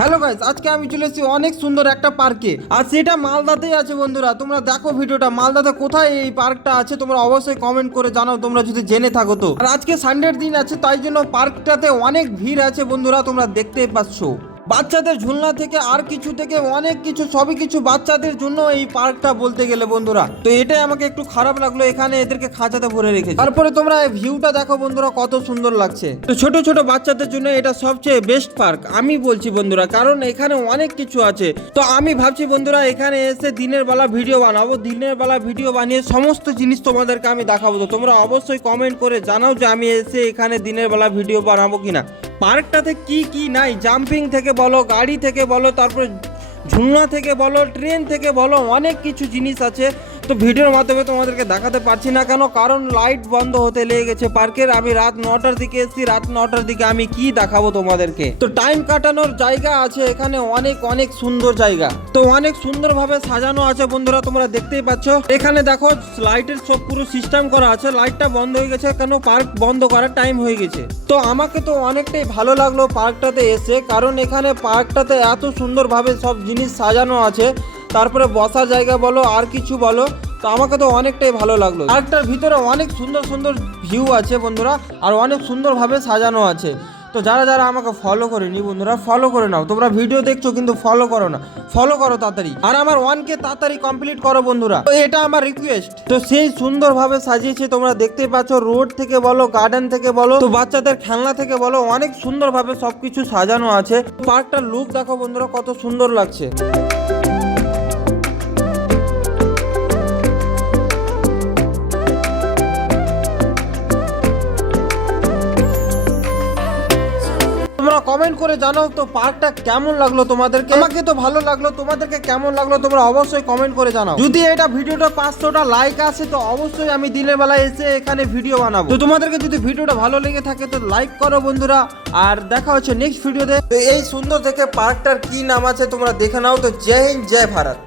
Hello guys, আজকে আমি চলে এসেছি অনেক সুন্দর একটা পার্কে, আর সেটা মালদাতেই আছে বন্ধুরা। তোমরা দেখো ভিডিওটা, মালদাতে কোথায় এই পার্কটা আছে তোমরা অবশ্যই কমেন্ট করে জানাও, তোমরা যদি জেনে থাকো তো। আর আজকে সানডের দিন আছে, তাই জন্য পার্কটাতে অনেক ভিড় আছে বন্ধুরা, তোমরা দেখতেই পাচ্ছ। বাচ্চাদের ঝুলনা থেকে আর কিছু থেকে অনেক কিছু, সবই কিছু বাচ্চাদের জন্য এই পার্কটা বলতে গেলে বন্ধুরা। তো এটাই আমাকে একটু খারাপ লাগলো, এখানে এদেরকে খাঁচাতে ভরে রেখেছে। তারপরে তোমরা এই ভিউটা দেখো বন্ধুরা, কত সুন্দর লাগছে। তো ছোট ছোট বাচ্চাদের জন্য এটা সবচেয়ে বেস্ট পার্ক আমি বলছি বন্ধুরা, কারণ এখানে অনেক কিছু আছে। তো আমি ভাবছি বন্ধুরা, এখানে এসে দিনের বেলা ভিডিও বানাবো, দিনের বেলা ভিডিও বানিয়ে সমস্ত জিনিস তোমাদেরকে আমি দেখাবো। তো তোমরা অবশ্যই কমেন্ট করে জানাও যে আমি এসে এখানে দিনের বেলা ভিডিও বানাবো কিনা। পার্কটাতে কি কি নাই, জাম্পিং থেকে বলো, গাড়ি থেকে বলো, তারপরে ঝুলনা থেকে বলো, ট্রেন থেকে বলো, অনেক কিছু জিনিস আছে। তো ভিডিওর মাধ্যমে তোমাদেরকে দেখাতে পারছি না কেন, কারণ লাইট বন্ধ হতে লেগে গেছে পার্কের। আমি রাত 9টার দিকে এসেছি, রাত 9টার দিকে আমি কি দেখাবো তোমাদেরকে। তো টাইম কাটানোর জায়গা আছে এখানে, অনেক অনেক সুন্দর জায়গা। তো অনেক সুন্দরভাবে সাজানো আছে বন্ধুরা, তোমরা দেখতেই পাচ্ছ। এখানে দেখো লাইটের সব পুরো সিস্টেম করা আছে। লাইটটা বন্ধ হয়ে গেছে কেন, পার্ক বন্ধ করার টাইম হয়ে গেছে। তো আমাকে তো অনেকটাই ভালো লাগলো পার্কটাতে এসে, কারণ এখানে পার্কটাতে এত সুন্দরভাবে সব জিনিস সাজানো আছে। তারপরে বসার জায়গা বলো, আর কিছু বলো, তো আমাকে তো অনেকটাই ভালো লাগলো। পার্কটার ভিতরে অনেক সুন্দর সুন্দর ভিউ আছে বন্ধুরা, আর অনেক সুন্দরভাবে সাজানো আছে। তো যারা যারা আমাকে ফলো করেনি বন্ধুরা, ফলো করে নাও। তোমরা ভিডিও দেখছো কিন্তু ফলো করো না, ফলো করো তাড়াতাড়ি। আর আমার 1K তাড়াতাড়ি কমপ্লিট করো বন্ধুরা, তো এটা আমার রিকোয়েস্ট। তো সেই সুন্দরভাবে সাজিয়েছে, তোমরা দেখতেই পাচ্ছ। রোড থেকে বলো, গার্ডেন থেকে বলো, তো বাচ্চাদের খেলনা থেকে বলো, অনেক সুন্দরভাবে সবকিছু সাজানো আছে। পার্কটার লুক দেখো বন্ধুরা, কত সুন্দর লাগছে। তোমরা কমেন্ট করে জানাও তো পার্কটা কেমন লাগলো তোমাদেরকে। আমাকে তো ভালো লাগলো, তোমাদেরকে কেমন লাগলো তোমরা অবশ্যই কমেন্ট করে জানাও। যদি এটা ভিডিওটা 500টা লাইক আসে তো অবশ্যই আমি দিনের বেলা এসে এখানে ভিডিও বানাবো। তো তোমাদেরকে যদি ভিডিওটা ভালো লেগে থাকে তো লাইক করো বন্ধুরা, আর দেখা হচ্ছে নেক্সট ভিডিওতে। তো এই সুন্দর দেখে পার্কটার কি নাম আছে তোমরা দেখে নাও। তো জয় হিন্দ, জয় ভারত।